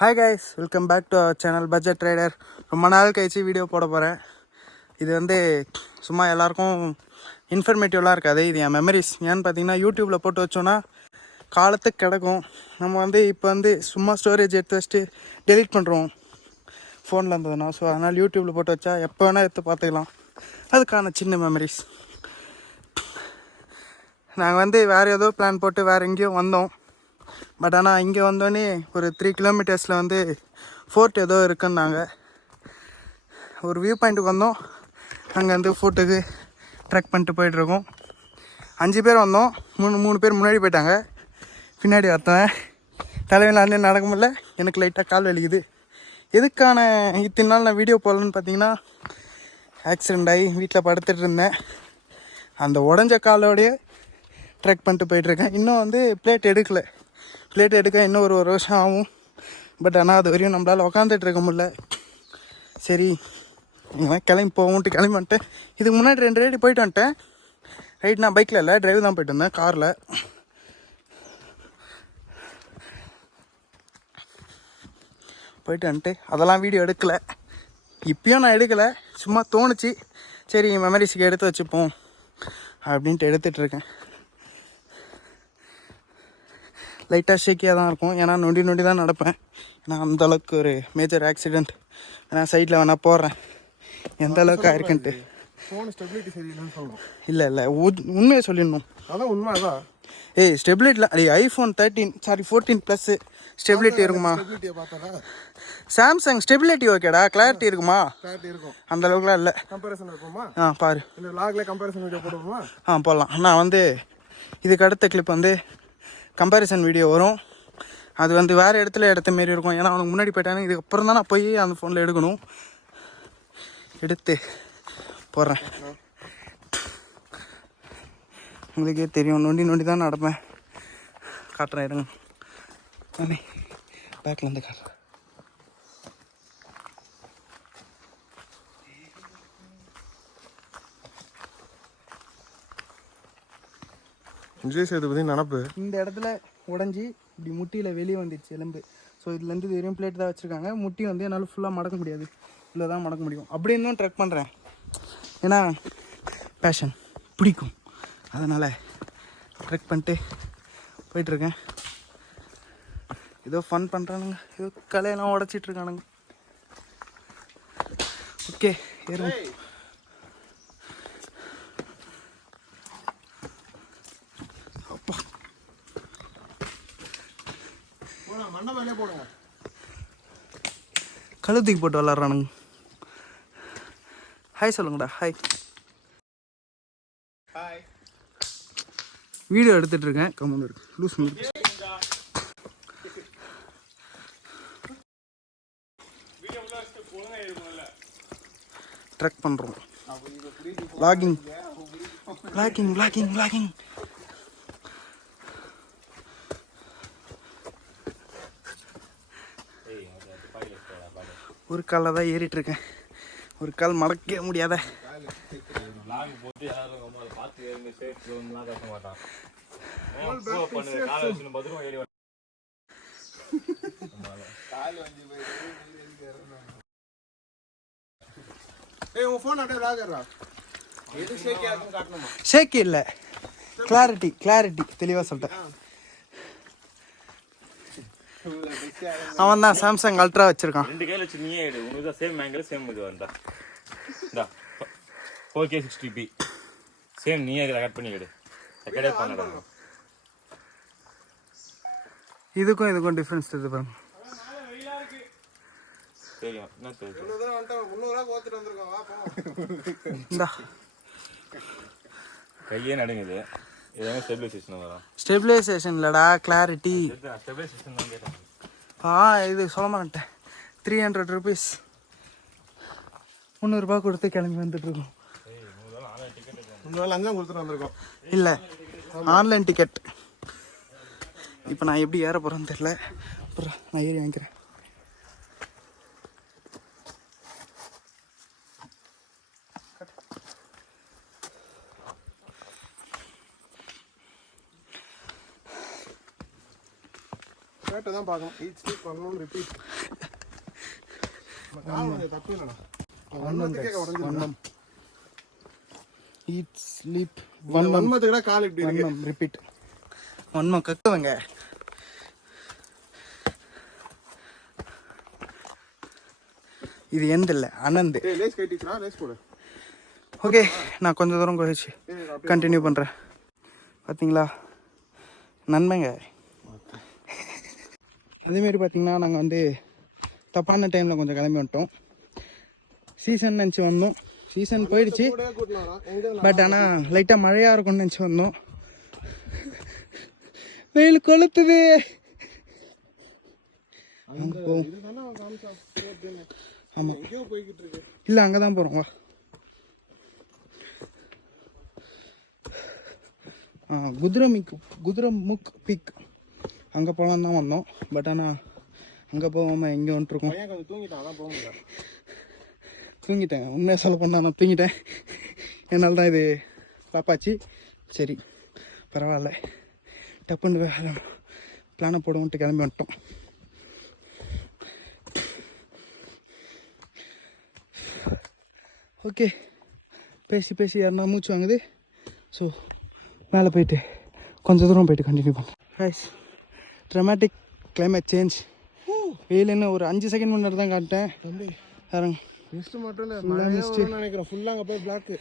Hi guys, welcome back to our channel budget trader. ரொம்ப நாள் கழிச்சு வீடியோ போட போகிறேன். இது சும்மா எல்லாருக்கும் இன்ஃபர்மேட்டிவ்லாம் இருக்காது. இது என் மெமரிஸ். ஏன்னு பார்த்தீங்கன்னா யூடியூப்பில் போட்டு வச்சோன்னா காலத்துக்கு கிடக்கும். நம்ம இப்போ சும்மா ஸ்டோரேஜ் எடுத்து வச்சுட்டு டெலிட் பண்ணுறோம் ஃபோனில் இருந்ததுன்னா. ஸோ அதனால் யூடியூப்பில் போட்டு வச்சா எப்போ வேணால் எடுத்து பார்த்துக்கலாம். அதுக்கான சின்ன மெமரிஸ். நாங்கள் வேறு ஏதோ பிளான் போட்டு வேறு எங்கேயோ வந்தோம். பட் ஆனால் இங்கே வந்தோடனே ஒரு 3 கிலோமீட்டர்ஸில் ஃபோர்ட் ஏதோ இருக்குன்னாங்க. ஒரு வியூ பாயிண்ட்டுக்கு வந்தோம். அங்கே ஃபோர்ட்டுக்கு ட்ரெக் பண்ணிட்டு போயிட்டுருக்கோம். 5 பேர் வந்தோம். மூணு பேர் முன்னாடி போயிட்டாங்க. பின்னாடி ஒருத்தன் தலைவலில் அண்ணன் நடக்க முடியல. எனக்கு லைட்டாக கால் வலிக்குது. எதுக்கான இத்தனை நாள் நான் வீடியோ போடலன்னு பார்த்தீங்கன்னா, ஆக்சிடெண்ட் ஆகி வீட்டில் படுத்துட்டு இருந்தேன். அந்த உடஞ்ச காலோடையே ட்ரெக் பண்ணிட்டு போயிட்டுருக்கேன். இன்னும் பிளேட் எடுக்க இன்னும் ஒரு வருஷம் ஆகும். பட் ஆனால் அது வரையும் நம்மளால் உக்காந்துட்டு இருக்க முடியல. சரி, இங்கே கிளம்பி போவோன்ட்டு கிளம்பி வந்துட்டேன். இதுக்கு முன்னாடி 2 ரைடு போயிட்டு வந்துட்டேன். ரைட் நான் பைக்கில் இல்லை, டிரைவ் தான் போயிட்டு வந்தேன், காரில். போயிட்டு வந்துட்டு அதெல்லாம் வீடியோ எடுக்கலை. இப்பயும் நான் எடுக்கலை, சும்மா தோணுச்சு. சரி, மெமரிஸுக்கு எடுத்து வச்சுப்போம் அப்படின்ட்டு எடுத்துகிட்ருக்கேன். லைட்டாக ஷேக்கியாக தான் இருக்கும். ஏன்னா நொண்டி தான் நடப்பேன். ஏன்னா அந்தளவுக்கு ஒரு மேஜர் ஆக்சிடெண்ட். நான் சைடில் வேணால் போடுறேன் எந்த அளவுக்கு ஆயிருக்குன்ட்டு. இல்லை உண்மையை சொல்லிடணும். அதான் உண்மை. அதான் ஸ்டெபிலிட்டியில் ஐஃபோன் 14 ப்ளஸ் ஸ்டெபிலிட்டி இருக்குமா? சாம்சங் ஸ்டெபிலிட்டி ஓகேடா, கிளாரிட்டி இருக்குமா? அந்த அளவுக்குலாம் இல்லை. பாரு, போடலாம். நான் இதுக்கு அடுத்த கிளிப் கம்பேரிசன் வீடியோ வரும். அது வேறு இடத்துல எடுத்த மாரி இருக்கும். ஏன்னா அவனுக்கு முன்னாடி போயிட்டாங்க. இதுக்கப்புறம் தான் நான் போய் அந்த ஃபோனில் எடுக்கணும். எடுத்து போடுறேன். உங்களுக்கே தெரியும், நொண்டி தான் நடப்பேன். காட்டுறேன் இருங்க. நானே பேக்லேருந்து காட்டுறேன். விஜய் சேதுபதி நினப்பு இந்த இடத்துல உடஞ்சி இப்படி முட்டியில் வெளியே வந்துடுச்சு எலும்பு. ஸோ இதுலேருந்து இது வரையும் பிளேட் தான் வச்சுருக்காங்க. முட்டி என்னால் ஃபுல்லாக மடக்க முடியாது, இல்லை தான் மடக்க முடியும். அப்படி இன்னும் ட்ரெக் பண்ணுறேன். ஏன்னா பேஷன் பிடிக்கும், அதனால் ட்ரெக் பண்ணிட்டு போயிட்டுருக்கேன். ஏதோ ஃபன் பண்ணுறானுங்க, ஏதோ கலையெல்லாம் உடச்சிட்ருக்கானுங்க. ஓகே, ஏறும். கழுத்துக்கு போட்டு விளாட்றானுங்க. ஹாய் சொல்லுங்கடா. ஹாய். வீடியோ எடுத்துட்டு இருக்கேன். கம்மன் இருக்கு லூஸ் இருக்கு. ட்ரெக் பண்ணுறோம். லாகிங். ஒரு காலில் தான் ஏறிட்டுருக்கேன். ஒரு கால் மடக்கவே முடியாத. ஷேக் இல்லை, கிளாரிட்டி தெளிவாக சொல்லிட்டேன். அவன் தான் சாம்சங் அல்ட்ரா வச்சிருக்கான். 2 கையில வச்சு நீயே எடு. உனக்கு தான் சேம் ஆங்கிள் சேம் இது வந்தா. டா 4K 60p சேம் நீயே கட் பண்ணி எடு. ரெக்கார்ட் பண்ணடா. இதுக்கும் டிஃபரன்ஸ் தெரியுது பாருங்க. தெரியும். என்ன தெரியும்? 300 ரூபாய் கோத்துட்டு வந்திருக்கோம். வா போ. இந்தா கையே நடுங்குது. இதெல்லாம் ஸ்டெபிலைசேஷன் வரும். ஸ்டெபிலைசேஷன் இல்லடா, கிளாரிட்டி. ஸ்டெபிலைசேஷன் தான் கேட்டேன். இது சொல்ல மாட்டேன். 300 rupees 300 ரூபாய் கொடுத்து கிளம்பி வந்துட்டு இருக்கோம். லஞ்சம் கொடுத்துட்டு வந்திருக்கோம். இல்லை, ஆன்லைன் டிக்கெட். இப்போ நான் எப்படி ஏற போகிறேன்னு தெரில. அப்புறம் நான் ஏறி வாங்கிக்கிறேன். டேட்டை தான் பார்க்கணும். ஈச் ஸ்லீப் பண்ணணும் ரிப்பீட். தப்பு இல்லைடா. வன்மம் ஈட் ஸ்லீப் வன்மத்துக்கு கால் இப்படி இருக்கு. வன்மம் ரிப்பீட். வன்மம் கக்குவங்க. இது எந்த இல்லை அனந்து. லேஸ் கட்டிச்சுனா லேஸ் போடு. ஓகே, நான் கொஞ்சம் தூரம் கழிச்சு கண்டினியூ பண்ணுறேன். பார்த்தீங்களா நன்மைங்க. அதேமாரி பார்த்தீங்கன்னா நாங்கள் வந்து தப்பான டைமில் கொஞ்சம் கிளம்பி வந்துட்டோம். சீசன் நினச்சி வந்தோம், சீசன் போயிடுச்சு. பட் ஆனால் லைட்டாக மழையாக இருக்கும்னு நினச்சி வந்தோம். வெயில் கொளுத்துது. ஆமாம், இல்லை அங்கே தான் போகிறோம். வா, குதிரமுக் பீக் அங்கே போகலான்னு தான் வந்தோம். பட் ஆனால் அங்கே போகாமல் இங்கே வந்துட்டுருக்கோம். தூங்கிட்டேன், உண்மையாக சொல்ல போனால் நான் தூங்கிட்டேன். என்னால் தான் இது பாப்பாச்சு. சரி பரவாயில்ல, டப்புன்னு பிளானை போடுவோன்ட்டு கிளம்பி வந்துட்டோம். ஓகே, பேசி யாருன்னா மூச்சு வாங்குது. ஸோ மேலே போயிட்டு கொஞ்சம் தூரம் போயிட்டு கண்டினியூ பண்ணுறேன். Guys, dramatic climate change. வெயிலுன்னு ஒரு 5 செகண்ட் முன்னாடி தான் காட்டேன். பாருங்க, மிஸ்ட் மட்டும் இல்லை, மழை நினைக்கிறேன். ஃபுல்லாக அங்கே போய் பிளாக்கு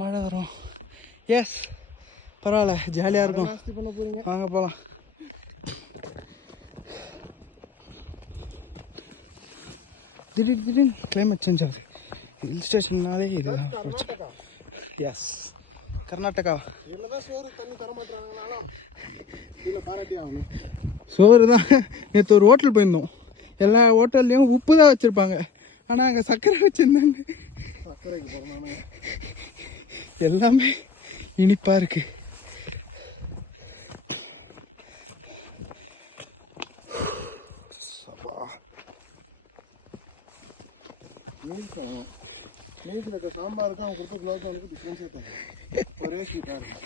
மழை வரும். எஸ், பரவாயில்ல, ஜாலியாக இருக்கும். பண்ண போகிறீங்க, வாங்க போகலாம். திடீர்னு கிளைமேட் சேஞ்ச் ஆகுது. ஹில் ஸ்டேஷன்னாலே இதுதான். எஸ், கர்நாடகா. சோறு தண்ணி தர மாட்டாங்கனாலும் இதில் பாராட்டி ஆகணும். சோறு தான். நேற்று ஒரு ஹோட்டல் போயிருந்தோம். எல்லா ஹோட்டல்லையும் உப்பு தான் வச்சுருப்பாங்க, ஆனால் அங்கே சர்க்கரை வச்சுருந்தாங்க. சர்க்கரைக்கு போகிறோம். எல்லாமே இனிப்பாக இருக்குது. மீல்ஸில் இருக்க சாம்பாருக்கு அவன் கொடுத்த குலோப்ஜாமுக்கு டிஃப்ரென்ஸே தரும். ஒரே ஸ்வீட்டாக இருக்கும்.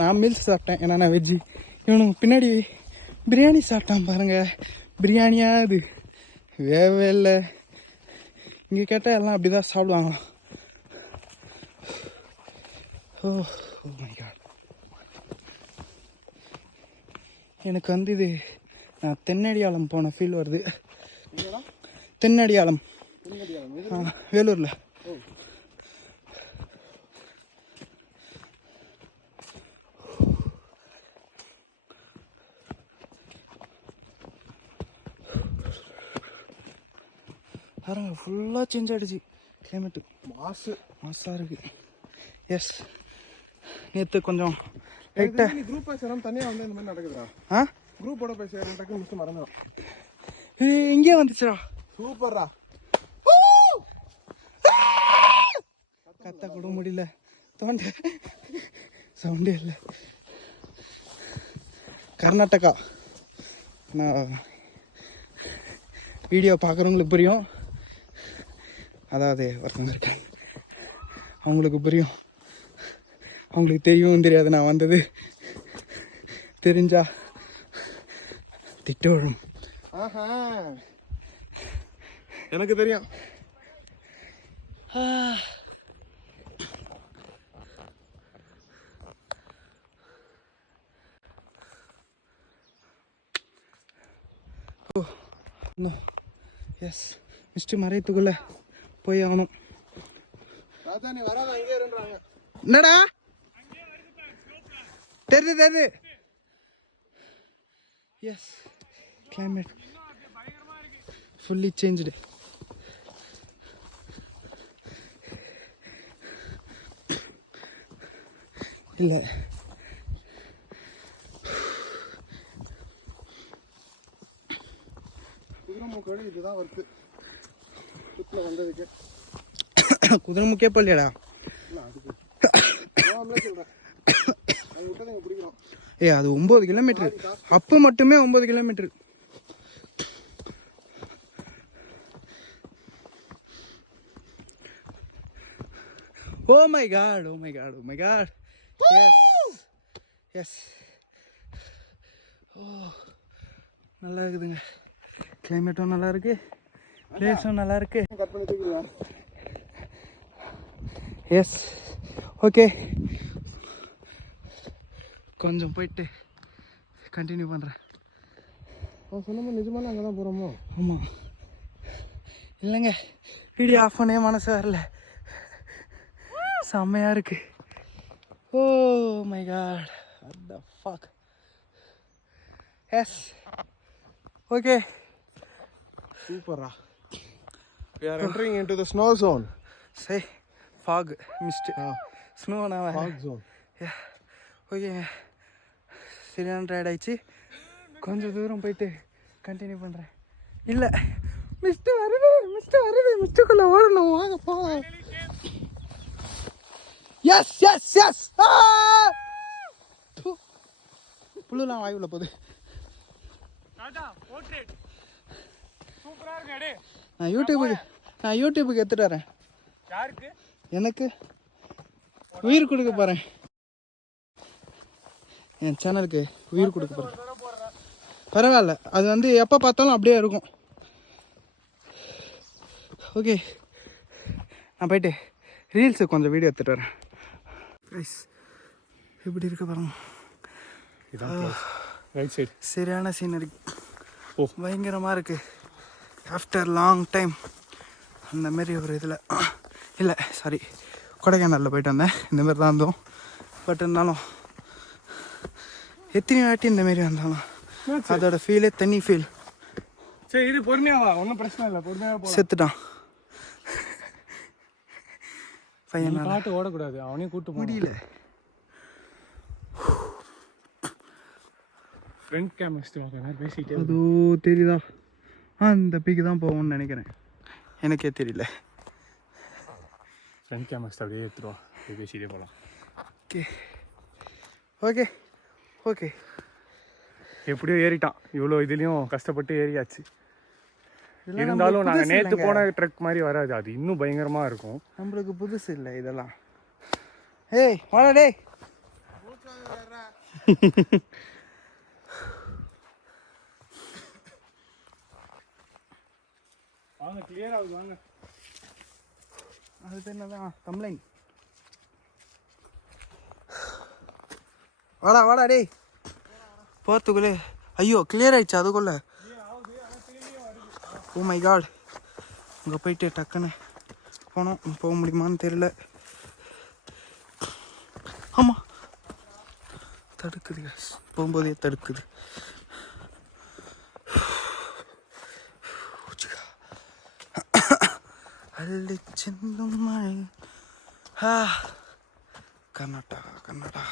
நான் மீல்ஸ் சாப்பிட்டேன், ஏன்னா நான் வெஜ்ஜி. இவனுக்கு பின்னாடி பிரியாணி சாப்பிட்டான் பாருங்க. பிரியாணியா அது வேவே இல்லை. இங்கே கேட்டால் எல்லாம் அப்படி தான் சாப்பிடுவாங்களாம். ஓ மை காட். எனக்கு வந்து இது நான் தென்னடியாலம் போன ஃபீல் வருது. தென்னடியாலம், வேலூரில். பாருங்க, ஃபுல்லாக சேஞ்ச் ஆகிடுச்சு கிளைமேட்டு. மாசாக இருக்குது. எஸ், நேற்று கொஞ்சம் லைட்டாக குரூப்பாக சேரும் தனியாக வந்து இந்த மாதிரி நடக்குதுடா. குரூப்போட போய் சேரும் டக்குன்னு மிஸ்ட்டு மறந்துடும். இங்கே வந்துச்சுடா. சூப்பர்ரா. கத்த கூட முடியல, தோண்ட சவுண்டே இல்லை. கர்நாடகா. நான் வீடியோ பார்க்குறவங்களுக்கு புரியும், அதாவது ஒருத்தவங்க இருக்காங்க அவங்களுக்கு புரியும். அவங்களுக்கு தெரியவும் தெரியாது நான் வந்தது. தெரிஞ்சா திட்டு விழும். எனக்கு தெரியும். எஸ், மிஸ்ட்டு மறையத்துக்குள்ள போய் ஆகணும். நீ வராத, இங்கே இருன்றாங்க. என்னடா தெரியுது. Yes, climate fully changed. இல்லை குதிரைமுக்கோடு இதுதான் ஒர்க்கு சுற்றில் வந்ததுக்கு. குதிரைமுக்கே போகலையாடா? இல்லை, அதுக்கு சொல்கிறேன். அது விட்டு நீங்கள் பிடிக்கிறோம். அது 9 கிலோமீட்டரு. அப்போ மட்டுமே 9 kilometre. Oh my god. Yes. நல்லா இருக்குதுங்க, கிளைமேட்டும் நல்லா இருக்கு, பிளேஸும் நல்லா இருக்கு. கட் பண்ணி தூக்கிடுவா. எஸ் ஓகே, கொஞ்சம் போயிட்டு கண்டினியூ பண்ணுறேன். அவன் சொன்ன மாதிரி நிஜமான அங்கே தான் போகிறோமோ? ஆமாம், இல்லைங்க வீடியோ ஆஃப் பண்ணவே மனசு வரல, செம்மையாக இருக்கு. Oh my god, what the fuck. Yes okay, சூப்பரா. We are entering into the snow zone. சரி, ஃபாக் மிஸ்ட் ஸ்னோனா Fog zone. ஓகேங்க, சரியான டயர்ட் ஆயிடுச்சு, கொஞ்சம் தூரம் போயிட்டு கண்டினியூ பண்ணுறேன். இல்லை மிஸ்ட்டு வருது, மிஸ்ட்டுக்குள்ளே ஓடணும், வாங்க போ. எஸ் எஸ் எஸ், புழுலாம் வாயுள்ள போகுது. நான் யூடியூபுக்கு எடுத்துட்டு வரேன். எனக்கு உயிர் கொடுக்க போகிறேன், என் சேனலுக்கு உயிர் கொடுக்க போகிறேன். பரவாயில்ல, அது வந்து எப்போ பார்த்தாலும் அப்படியே இருக்கும். ஓகே, நான் போயிட்டு ரீல்ஸுக்கு கொஞ்சம் வீடியோ எடுத்துகிட்டு வரேன். ரைஸ் எப்படி இருக்க பாருங்க, ரைட் சைடு சரியான சீனரி, பயங்கரமாக இருக்குது. ஆஃப்டர் லாங் டைம் அந்த மாதிரி ஒரு இதில் இல்லை சாரி, கொடைக்கானலில் போயிட்டு வந்தேன், இந்தமாரி தான் இருந்தோம். பட் இருந்தாலும் எத்தனை வாட்டி இந்தமாரி வந்தாலும் அதோட ஃபீலே தனி ஃபீல். சரி, இது பொறுமையாவா, ஒன்றும் பிரச்சனை இல்லை, பொறுமையாக போகலாம். செத்துட்டான் பையன், பாட்டு ஓடக்கூடாது, அவனையும் கூட்டு முடியல. ஃப்ரண்ட் கேமரா பேசிக்கிட்டே அதோ தெரியுதா, அந்த பீக்கு தான் போகும்னு நினைக்கிறேன், எனக்கே தெரியல. ஃப்ரண்ட் கேமரா அப்படியே எடுத்துருவா, பேசிக்கிட்டே போகலாம். ஓகே ஓகே ஓகே, எப்படியோ ஏறிட்டான், இவ்வளோ இதுலேயும் கஷ்டப்பட்டு ஏறியாச்சு. இருந்தாலும் நாங்கள் நேற்று போன ட்ரக் மாதிரி வராது, அது இன்னும் பயங்கரமாக இருக்கும். நம்மளுக்கு புதுசு இல்லை இதெல்லாம். ஏய் வாடா டேய், வாங்க, கிளியர் ஆகுது, வாங்க. அது என்னதான் கம்ப்ளைண்ட். வாடா வாடா டேய், போகிறதுக்குள்ளே ஐயோ கிளியர் ஆயிடுச்சு அதுக்குள்ளே. ஓ மை காட், அங்கே போயிட்டு டக்குன்னு போனோம், போக முடியுமான்னு தெரியல. ஆமாம் தடுக்குது guys, போகும்போதே தடுக்குது. அள்ளி செல்லும் மழை, கர்நாடகா கர்நாடகா.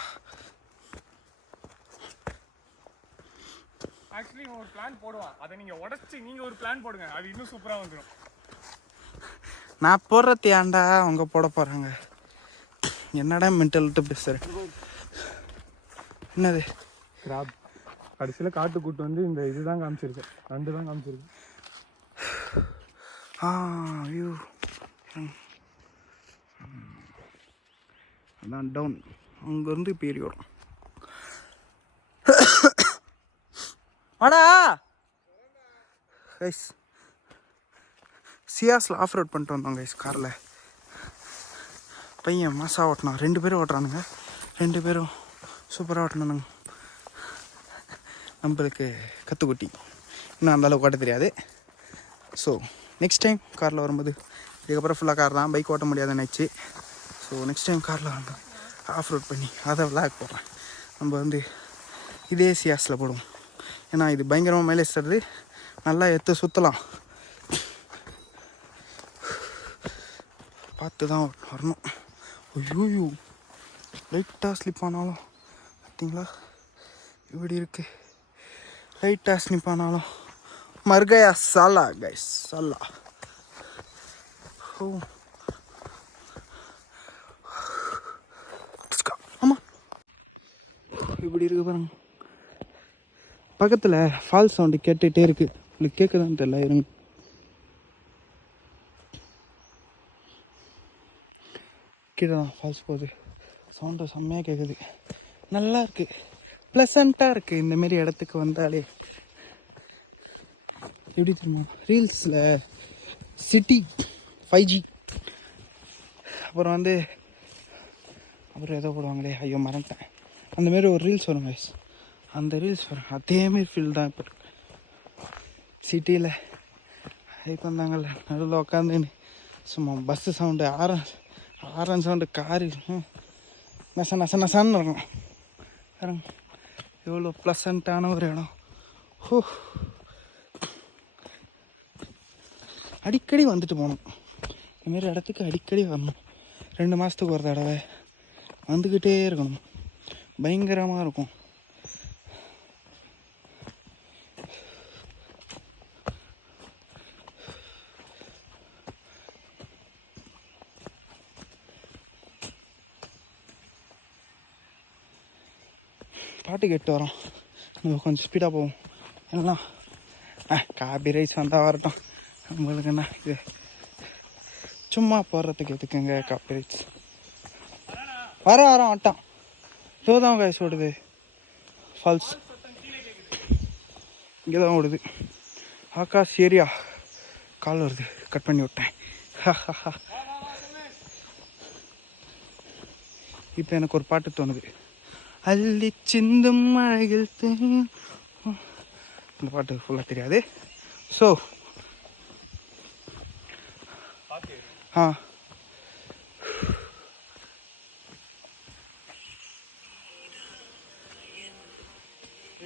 ஆக்சுவலி ஒரு பிளான் போடுவான், அதை நீங்கள் உடச்சி நீங்கள் ஒரு பிளான் போடுங்க, அது இன்னும் சூப்பராக வந்துடும். நான் போடுறது ஏன்டா அவங்க போட போகிறாங்க, என்னடா மென்டல்ட்டு பேசுகிறேன். என்னது கிராப் கடைசியில் காட்டு கூட்டு வந்து இந்த இதுதான் காமிச்சிருக்கு, 2 தான் காமிச்சிருக்கு. வியூ அதான் டவுன், அங்கேருந்து இப்போ ஏறி வரும். வாடா கைஸ், சியாஸில் ஆஃப் ரோட் பண்ணிட்டு வந்தோம் கைஸ் காரில். பையன் மாசா ஓட்டினான், 2 பேரும் ஓட்டுறானுங்க, 2 பேரும் சூப்பராக ஓட்டினானுங்க. நம்மளுக்கு கற்றுக்குட்டி இன்னும் அந்தளவுக்கு ஓட்ட தெரியாது. ஸோ நெக்ஸ்ட் டைம் காரில் வரும்போது, இதுக்கப்புறம் ஃபுல்லாக கார் தான், பைக் ஓட்ட முடியாதுன்னு நினச்சி. ஸோ நெக்ஸ்ட் டைம் காரில் வரும்போது ஆஃப் ரோட் பண்ணி அதை விளாக் போடுறேன். நம்ம வந்து இதே சியாஸில் போடுவோம், ஏன்னா இது பயங்கரமாக மைலேஜ் தருது, நல்லா எடுத்து சுற்றலாம். பார்த்து தான் வரணும். ஐயோ லைட்டாக ஸ்லிப் ஆனாலும் பார்த்தீங்களா இப்படி இருக்குது, லைட்டாக ஸ்லிப் ஆனாலும் மர்கயா சாலா கைஸ், சாலா. ஓ ஆமாம் இப்படி இருக்கு பாருங்க. பக்கத்தில் ஃபால் சவுண்டு கேட்டுகிட்டே இருக்குது, உங்களுக்கு கேட்குதான்னு தெரியல, இருங்க. கீழே தான் ஃபால்ஸ் போகுது, சவுண்டு செம்மையாக கேட்குது, நல்லா இருக்குது. ப்ளசண்ட்டாக இருக்குது இந்தமாரி இடத்துக்கு வந்தாலே. எப்படி தெரியுமா, ரீல்ஸில் சிட்டி 5G அப்புறம் வந்து அப்புறம் ஏதோ போடுவாங்களே, ஐயோ மறந்துட்டேன், அந்தமாரி ஒரு ரீல்ஸ் வரும் guys. அந்த ரீல்ஸ் வரும் அதேமாரி ஃபீல் தான் இப்போ சிட்டியில். இப்போ வந்தாங்கல்ல நடுவில் உட்காந்துன்னு சும்மா bus sound, horn sound, car நச நச நசான்னு இருக்கும் பாருங்க. எவ்வளோ ப்ளசண்ட்டான ஒரு இடம். ஹோ, அடிக்கடி வந்துட்டு போகணும் இந்தமாரி இடத்துக்கு, அடிக்கடி வரணும். 2 மாதத்துக்கு ஒரு தடவை வந்துக்கிட்டே இருக்கணும். பயங்கரமாக இருக்கும். பாட்டு கேட்டு வரோம், நம்ம கொஞ்சம் ஸ்பீடாக போவோம். எல்லாம் காபி ரைஸ் வந்தால் வரட்டும், நம்மளுக்கு என்ன இது சும்மா போடுறதுக்கு எதுக்குங்க காபி ரைஸ். வரோம் வட்டான் இதோதான் காய்ச்சி ஓடுது, ஃபால்ஸ் இங்கே தான் ஓடுது. ஆகாஷ் ஏரியா கால் வருது, கட் பண்ணி விட்டேன். இப்போ எனக்கு ஒரு பாட்டு தோணுது, அள்ளி சிந்தும் அழகில். இந்த பாட்டு ஃபுல்லாக தெரியாது. ஸோ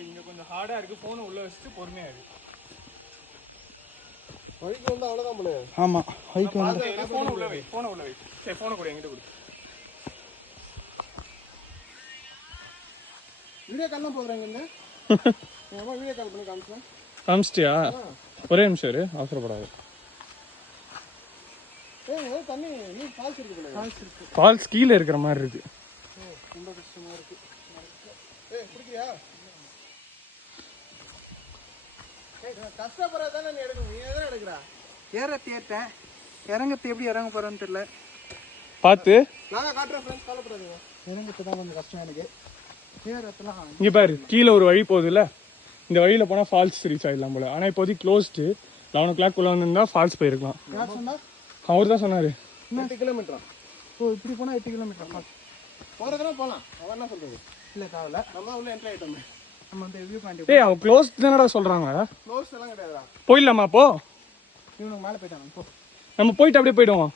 இங்கே கொஞ்சம் ஹார்டாக இருக்குது, ஃபோனை உள்ளே வச்சுட்டு பொறுமையாக இருக்குது. வழிக்கு வந்து அவ்வளோதான் போல. ஆமாம், வைக்கு வந்து ஃபோனை உள்ள வை, ஃபோனை உள்ள வை. சரி, ஃபோனை கொடு, என்கிட்ட கொடு. வீடியோ கால்லாம் போடுறாங்க இங்கே. அம்மா வீடியோ கால் பண்ணி காமிச்சேன். காமிச்சிட்டியா? ஒரே நிமிஷம் இரு, அவசரப்படாது. தண்ணி நீ ஃபால்ஸ் இருக்கு போல. ஃபால்ஸ் இருக்கு. ஃபால்ஸ் கீழே இருக்கிற மாதிரி இருக்கு. ரொம்ப கஷ்டமாக இருக்கு. பிடிக்கியா? கஷ்டப்படுறதானே நீ எடுக்கணும், நீ எதாவது எடுக்கிறா. ஏறத்தி ஏற்றேன், இறங்கத்து எப்படி இறங்க போகிறேன்னு தெரியல. பார்த்து நாங்கள் காட்டுறோம் ஃப்ரெண்ட்ஸ், கவலைப்படாதீங்க. இறங்கத்து தான் கொஞ்சம் கஷ்டம் எனக்கு. ஏறத்துலாம் இங்கே பாரு, கீழே ஒரு வழி போகுதுல்ல, இந்த வழியில் போனால் ஃபால்ஸ் ரீச் ஆகிடலாம் போல. ஆனால் இப்போதைக்கு க்ளோஸ்டு. 11 o'clock வந்துருந்தா ஃபால்ஸ் போயிருக்கலாம். யார் சொன்னா? அவர் தான் சொன்னார். 8 கிலோமீட்டரா? ஓ, இப்படி போனால் 8 கிலோமீட்டர் போகிறதுனா போகலாம். அவன் என்ன சொல்கிறது? இல்லை தேவையில்ல, நம்ம உள்ள என்ட்ரி ஆகிட்டோமே. நம்ம அந்த வியூ பாயிண்ட். ஏய், அவன் க்ளோஸ் தானடா சொல்கிறாங்க. க்ளோஸ் எல்லாம் கிடையாதுடா. போயிடலாமா அப்போ? இவனுக்கு மேலே போயிட்டாங்க. போ, நம்ம போயிட்டு அப்படியே போயிடுவோம்.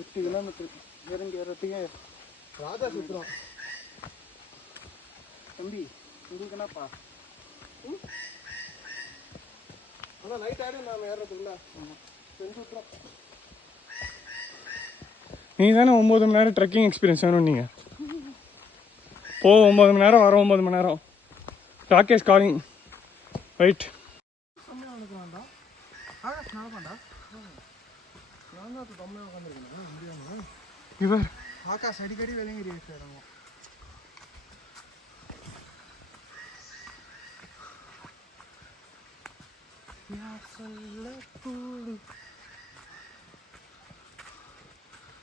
8 கிலோமீட்டர் இறங்கி வர்றதுக்கே ராஜா சுற்றுறோம். தம்பி உங்களுக்கு என்னப்பா? ஆனால் நைட் ஆகிடும் நாம் ஏறுறதுக்குள்ள. செஞ்சு விட்டுறோம். நீங்கள் தானே 9 மணி நேரம் ட்ரெக்கிங் எக்ஸ்பீரியன்ஸ் வேணும். நீங்கள் போ 9 மணி நேரம், வர 9 மணி நேரம். Rakesh calling, wait. ஆகாஷ் நடப்பாண்டா. இவர் ஆகாஷ் அடிக்கடி விளங்கி இறங்கும்.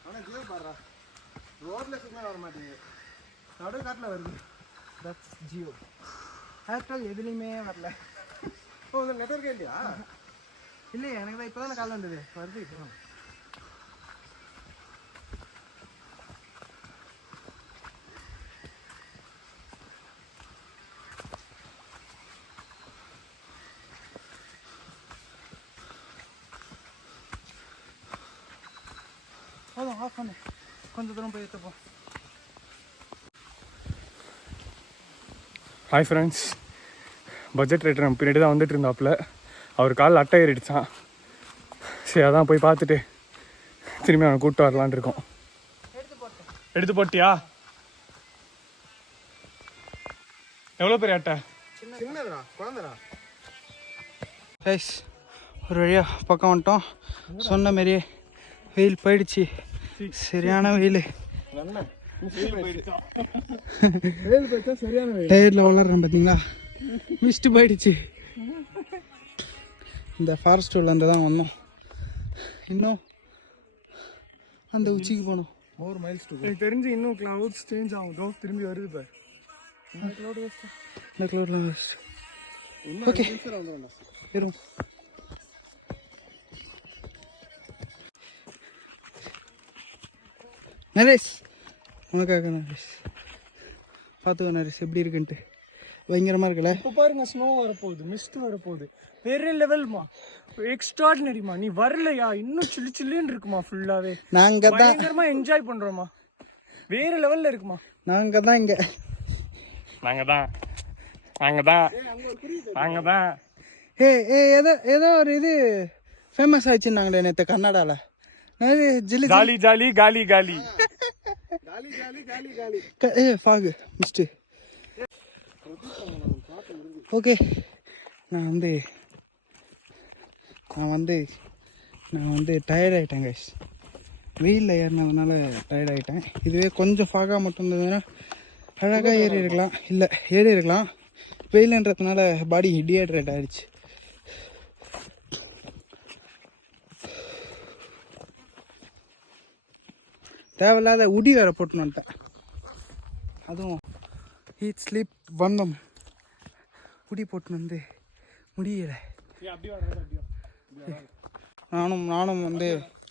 ஆனால் ஜியோ பாடுறா, ரோட்டில் சிக்னல் வர மாட்டேங்குது, நடு காட்டில் வருது. தட்ஸ் ஜியோ. ஏர்டெல் எதுலேயுமே வரல. ஓ, உங்கள் நெட்வொர்க்கே இல்லையா? இல்லையே, எனக்கு தான் இப்போ தானே கால் வந்தது. வருது இப்போ. போதும், ஆஃப் பண்ணு. கொஞ்சம் தூரம் போய் எடுத்துப்போம். ஹாய் ஃப்ரெண்ட்ஸ், பட்ஜெட் ரைட்டர் நம்ம பின்னாடி தான் வந்துட்டு இருந்தாப்புல. அவர் காலில் அட்டை ஏறிடுச்சான். சரி, அதான் போய் பார்த்துட்டு திரும்பி அவனை கூப்பிட்டு வரலான் இருக்கோம். எடுத்து போட்டியா? எவ்வளோ பெரிய அட்டை? சின்னதுடா, குழந்தைடா. கைஸ், ஒரு வழியாக பக்கம் வந்துட்டோம். சொன்ன மாரியே வெயில் போயிடுச்சு. சரியான வெயில். டயர்டில் வளர்றேன் பார்த்தீங்களா, மிஸ்ட்டு போயிடுச்சு. இந்த ஃபாரஸ்ட் உள்ளேருந்து தான் வந்தோம். இன்னும் அந்த உச்சிக்கு போகணும். more miles to go. எனக்கு தெரிஞ்சு இன்னும் கிளவுட்ஸ் சேஞ்ச் ஆகும். திரும்பி வருது பாரு. இந்த க்ளவுட்லாம் ஓகே இரும். நரேஷ் உனக்காக நரேஷ் பார்த்துக்கோ நரேஷ் எப்படி இருக்குன்ட்டு. பயங்கரமாக இருக்குல்ல. இப்போ பாருங்க ஸ்னோ வரப்போகுது, மிஸ்ட் வரப்போகுது. வேற லெவல்மா, எக்ஸ்ட்ராடினரிமா. நீ வரலையா? இன்னும் சில்லு சில்லுன்னு இருக்குமா ஃபுல்லாவே. நாங்கள் தான் பயங்கரமா என்ஜாய் பண்றோமா. வேற லெவல்ல இருக்குமா. நாங்கள் தான் இங்கே நாங்க தான் ஏதோ ஒரு இது ஃபேமஸ் ஆயிடுச்சுன்னாங்களே நேற்று கர்நாடகாவில். ஜில்லி ஜாலி ஜாலி காலி காலி. Fog mist. ஓகே நான் வந்து டயர்ட் ஆகிட்டேன் கைஸ். வெயிலில் ஏறினதுனால டயர்ட் ஆகிட்டேன். இதுவே கொஞ்சம் ஃபாகாக மட்டும் இருந்ததுன்னா அழகாக ஏறி இருக்கலாம். வெயிலுன்றதுனால பாடி டீஹைட்ரேட் ஆகிடுச்சு. தேவையில்லாத உடி வேறு போட்டுன்னு வந்துட்டேன். அதுவும் ஹீட் ஸ்லீப் வந்தோம், உடி போட்டுன்னு வந்து முடியலை.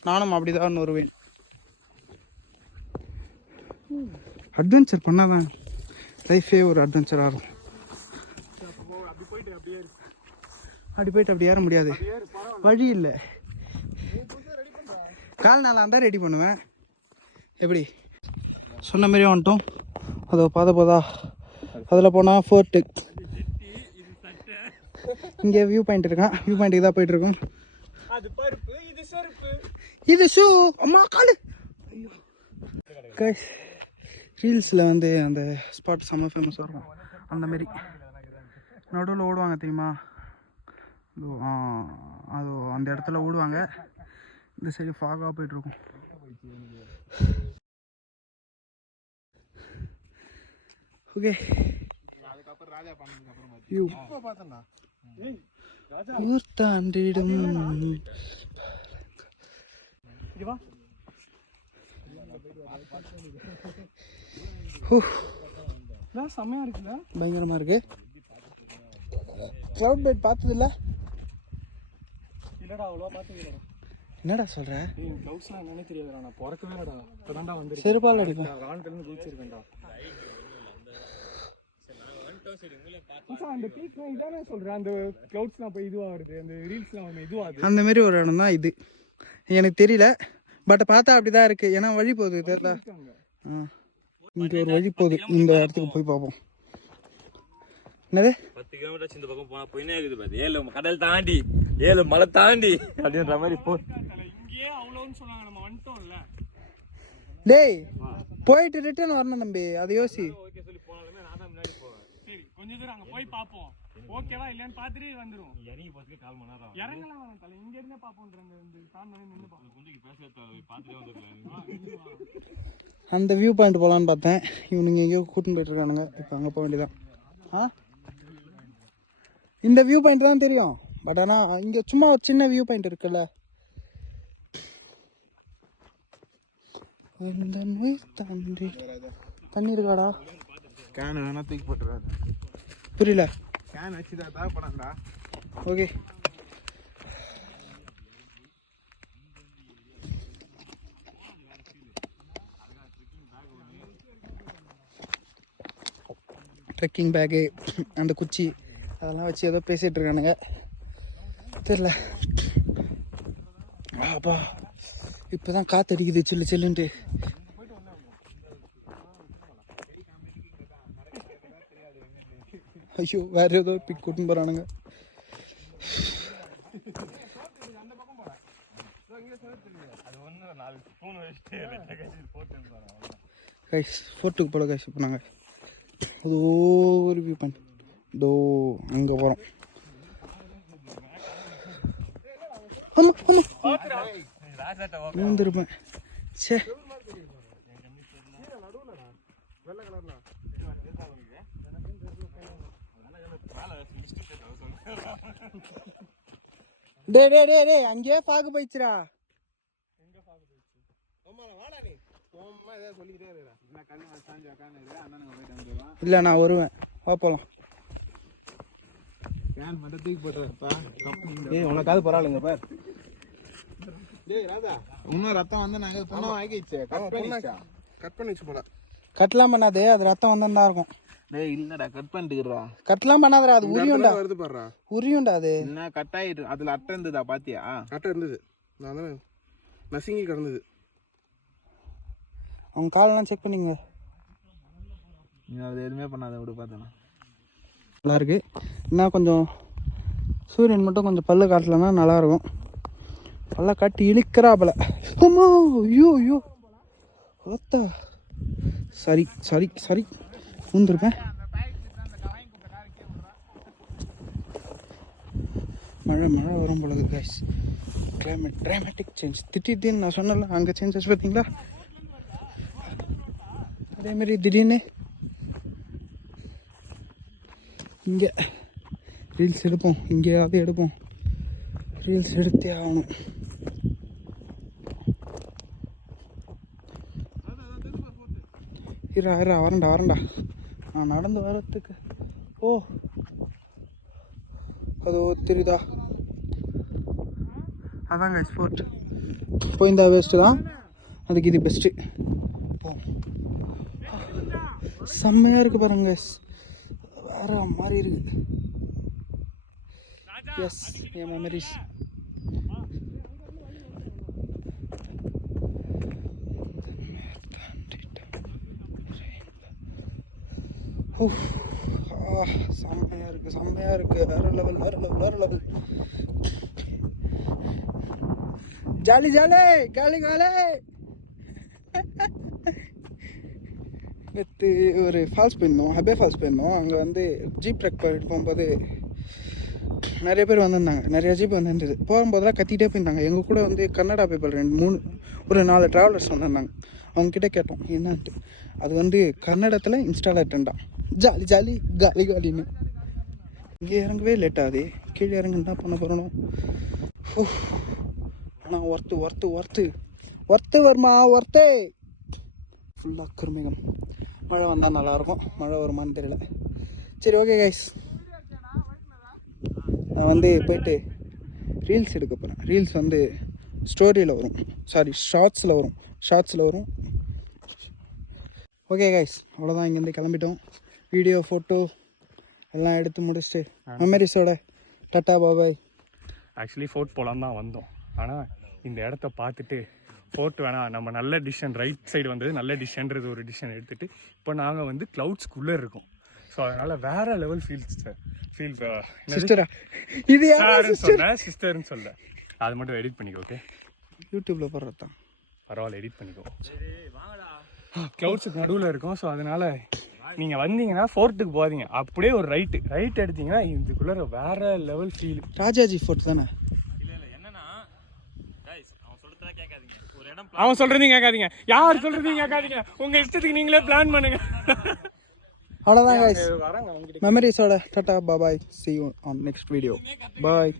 நானும் அப்படிதான் வருவேன். அட்வென்ச்சர் பண்ணாதான் லைஃபே ஒரு அட்வென்ச்சராக இருக்கும். அப்படி போயிட்டு அப்படி ஏற முடியாது, வழி இல்லை. கால் நாளாக இருந்தால் ரெடி பண்ணுவேன். எப்படி சொன்ன மாதிரியே வந்துட்டோம். அதோ போதா அதில் போனால் ஃபோர்ட்டு. இங்கே வியூ பாயிண்ட் இருக்கான். வியூ பாயிண்ட்டுக்கு தான் போயிட்டுருக்கோம். இது ஷூ அம்மா காலு. ரீல்ஸில் வந்து அந்த ஸ்பாட் செம்ம ஃபேமஸாக இருக்கும். அந்தமாரி நடுவில் ஓடுவாங்க தெரியுமா, அது அந்த இடத்துல ஓடுவாங்க. இந்த சைடு ஃபாகாக போயிட்டுருக்கும். ஓகே ஊர் தாண்டிடும் செம்மையா இருக்குல்ல, பயங்கரமா இருக்கு. கிளவுட் பைட் பார்த்ததில்ல? இல்லடா அவ்வளோவா பார்த்தீங்களா? என்னடா சொல்ற? க்ளவுட்ஸ்லாம் என்னன்னே தெரியாதுடா. நான் பிறக்கவே இல்லடா, இப்போதான்டா வந்து செருப்பால் அடிப்பேன். வானத்துலேருந்து குதிச்சிருக்கேன்டா. அந்த பீக் இதானே சொல்கிறேன். அந்த க்ளவுட்ஸ்லாம் போய் இதுவாக வருது, அந்த ரீல்ஸ்லாம் இதுவாகுது. அந்த மாதிரி ஒரு இடம் தான் இது. எனக்கு தெரியல, பட் பார்த்தா அப்படிதான் இருக்கு. ஏன்னா வழி போகுது தெரியல. இங்கே ஒரு வழி போகுது, இந்த இடத்துக்கு போய் பார்ப்போம். என்னது 10 கிலோமீட்டர் இந்த பக்கம் போனா போயினே இருக்குது பாரு. 7 கடல் தாண்டி 7 மலை தாண்டி அப்படின்ற மாதிரி போ. இங்கேயே அவ்வளோன்னு சொன்னாங்க, நம்ம வந்துட்டோம்ல. டேய் போயிட்டு ரிட்டர்ன் வரணும் தம்பி, அதை யோசி. ஓகே சொல்லி போனாலுமே நான் தான் முன்னாடி போவேன். சரி கொஞ்ச தூரம் அங்கே போய் பார்ப்போம், ஓகேவா இல்லையான்னு பார்த்துட்டு வந்துடும். இறங்கி போகிறதுக்கு 4 மணி நேரம் இறங்கலாம் வேணும் தலை, இங்க இருந்தே பார்ப்போன்றாங்க. இந்த தான் நின்று பார்ப்போம். குண்டிக்கு பேச பார்த்துட்டே வந்துருக்கலாம். அந்த வியூ பாயிண்ட் போகலான்னு பார்த்தேன். இவனுங்க எங்கேயோ கூட்டின்னு போயிட்டு இருக்கானுங்க. இப்போ அங்கே போக வேண்டியதான். இந்த வியூ பாயிண்ட் தான் தெரியும், பட் ஆனால் இங்கே சும்மா ஒரு சின்ன வியூ பாயிண்ட் இருக்குல்ல. தண்ணி இருக்காடா? கேன் வேணா தூக்கி போட்டுறாரு. புரியல. கேன் வச்சுதா தேவைப்படாண்டா. ஓகே ட்ரெக்கிங் பேக்கு, அந்த குச்சி அதெல்லாம் வச்சு ஏதோ பேசிகிட்டு இருக்கானுங்க, தெரில. அப்பா இப்போ தான் காற்று அடிக்குது சில்லு சில்லுன்ட்டு. ஐயோ வேறு ஏதோ பிக் கூட்டின்னு போகிறானுங்க. கைஸ் ஃபோர்ட்டுக்கு போல கைஸ். இப்போ நாங்கள் அதோ ஒரு வியூ பாயிண்ட், இதோ அங்கே போகிறோம். ஆமாம் ஆமாம் வந்துருப்பேன். சே டே அங்கேயே பாக்கு போயிடுச்சுடா. இல்லை நான் வருவேன், வா போகலாம். உனக்காவது பரவாயில்லைங்க பார். இன்னும் ரத்தம் வந்து நாங்க புண்ணம் ஆகிடுச்சு, கட் பண்ணிச்சு போல. கட்லாம் பண்ணாது, அது ரத்தம் வந்தா இருக்கும். டேய் இல்லடா, கட் பண்ணிட்டுறா. கட்லாம் பண்ணாதடா, அது உரியும்டா. வருது பாருடா, உரியும்டா அது. என்ன கட் ஆயிட்டு, அதுல அட்டை இருந்ததா பாத்தியா? அட்டை இருந்தது, நான் தான் நசுங்கி கிடந்தது. அவங்க காலெல்லாம் செக் பண்ணிங்க. நீ அது எதுவுமே பண்ணாத, விடு பார்த்தேன். நல்லா இருக்கு. இன்னும் கொஞ்சம் சூரியன் மட்டும் கொஞ்சம் பல்லு காட்டலன்னா நல்லாயிருக்கும். பல்ல காட்டி இழுக்கிறாப்புல. அம்மா, ஐயோ ஐயோ ஓத்தா. சரி சரி சரி ஊந்துருப்பேன். மழை மழை வரும் பொழுது கைஸ். Climate traumatic change. திடீர்னு நான் சொன்னல அங்கே சேஞ்சஸ் பார்த்தீங்களா? அதேமாரி திடீர்னு இங்கே ரீல்ஸ் எடுப்போம், இங்கேயாவது எடுப்போம். ரீல்ஸ் எடுத்தே ஆகணும். இரா வரேன்டா. நான் நடந்து வரத்துக்கு ஓ அதோ தெரியுதா? அதாங்க ஸ்போர்ட். போயிருந்தா வேஸ்ட்டு தான், அதுக்கு இது பெஸ்ட்டு. செம்மையாக இருக்குது பாருங்க, வேற மாதிரி இருக்கு. எஸ், என் மெமரிஸ். செம்மையாக இருக்குது வேற லெவல். ஜாலி காலி. நேற்று ஒரு ஃபால்ஸ் போயிருந்தோம், ஹபே ஃபால்ஸ் போயிருந்தோம். அங்கே வந்து ஜீப் ட்ரக் போகும்போது நிறைய பேர் வந்திருந்தாங்க, நிறைய ஜீப் வந்துருந்தது. போகும்போதெல்லாம் கத்திகிட்டே போயிருந்தாங்க. எங்கள் கூட வந்து கன்னடா பீப்பிள் 4 ட்ராவலர்ஸ் வந்திருந்தாங்க. அவங்கக்கிட்ட கேட்டோம் என்னன்ட்டு. அது வந்து கன்னடத்தில் இன்ஸ்டாலேட்டண்டா ஜாலி காலின்னு. இங்கே இறங்கவே லேட் ஆகுது, கீழே இறங்க என்ன பண்ண போகிறோம். ஆனால் ஒர்த்து வருமா ஒர்த்தே. ஃபுல்லாக குருமேகம். மழை வந்தால் நல்லாயிருக்கும், மழை வருமானு தெரியல. சரி ஓகே கைஸ், நான் வந்து போயிட்டு ரீல்ஸ் எடுக்க போகிறேன். ரீல்ஸ் வந்து ஸ்டோரியில் வரும், சாரி ஷார்ட்ஸில் வரும். ஓகே கைஸ், அவ்வளோதான். இங்கேருந்து கிளம்பிட்டோம். வீடியோ ஃபோட்டோ எல்லாம் எடுத்து முடிச்சுட்டு மெமரிஸோட டாட்டா பாபாய். ஆக்சுவலி ஃபோர்ட் போகலான்னு தான் வந்தோம், ஆனால் இந்த இடத்த பார்த்துட்டு ஃபோர்ட் வேணாம், நம்ம நல்ல டிசிஷன், ரைட் சைடு வந்தது நல்ல டிசிஷன்றது ஒரு டிசிஷன் எடுத்துகிட்டு இப்போ நாங்கள் வந்து க்ளவுட்ஸ்குள்ளே இருக்கோம். ஸோ அதனால் வேறு லெவல் ஃபீல் சிஸ்டரா இது சிஸ்டர்னு சொல்ல, அது மட்டும் எடிட் பண்ணிக்கோ. ஓகே, யூடியூப்பில் போடுறது தான் பரவாயில்ல, எடிட் பண்ணிக்கோ. க்ளவுட்ஸுக்கு நடுவில் இருக்கும். ஸோ அதனால் நீங்கள் வந்தீங்கன்னா ஃபோர்ட்டுக்கு போகாதீங்க, அப்படியே ஒரு ரைட் எடுத்தீங்கன்னா இதுக்குள்ளே வேறு லெவல் ஃபீல். ராஜாஜி ஃபோர்ட் தானே? அவன் சொல்றதையும் கேட்காதீங்க, யார் சொல்றதையும் கேட்காதீங்க, உங்க இஷ்டத்துக்கு நீங்களே பிளான் பண்ணுங்க. அவ்வளோதான் கைஸ், மெமரிஸோட tata bye bye. see you on next video. Bye.